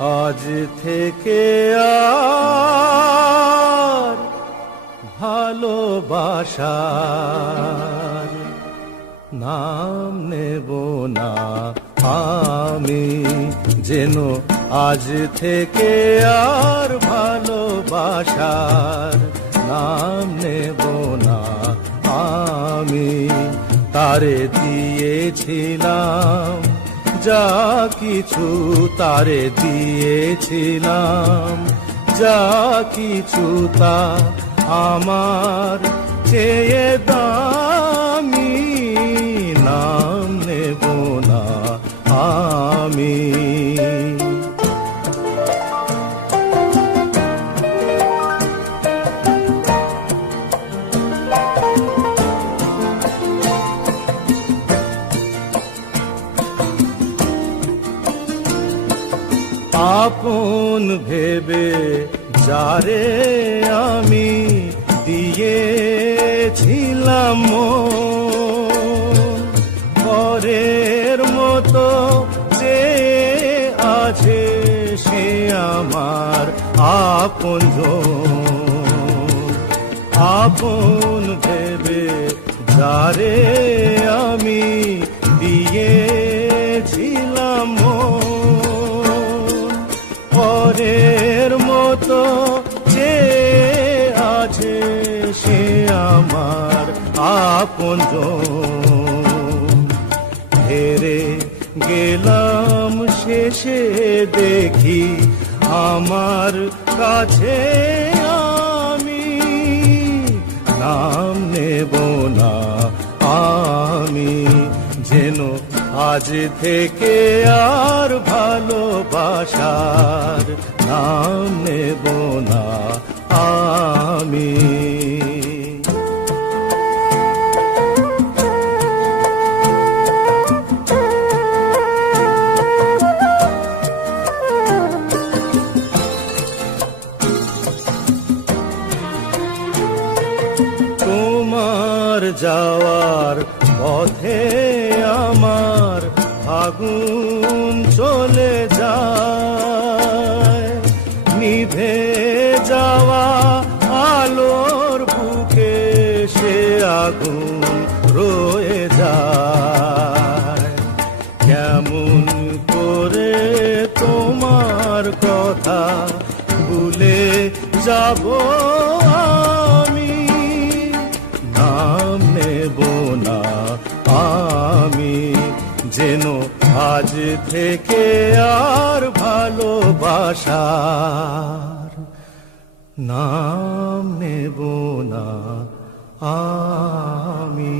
আজ থেকে আর ভালোবাসার নাম নেব না আমি, যেন আজ থেকে আর ভালোবাসার নাম নেব না আমি। তারে দিয়েছিলাম যা কিছু, তারে দিয়েছিলাম যা কিছু, তা আমার চেয়ে দামি, নাম নেব না আমি। আপন ভেবে যারে আমি দিয়েছিলাম মন, পরের মতো যে আছে সে আমার আপনজন। আপন ভেবে যারে আমি দিয়েছিলাম মন, পরের মতো যে আছে সে আমার আপনজন। হেরে গেলাম শেষে দেখি আমার কাছে আমি, নাম নেব না আমি, যেন আজ থেকে আর ভালোবাসার নাম নেব না আমি। তোমার যাওয়ার পথে আমার আগুন চলে যায়, নিভে যাওয়া আলোর বুকে সে আগুন রয়ে যায়। কেমন করে তোমার কথা ভুলে যাব আমি, নাম নেব না আমি, যেন আজ থেকে আর ভালোবাসার নাম নেব না আমি।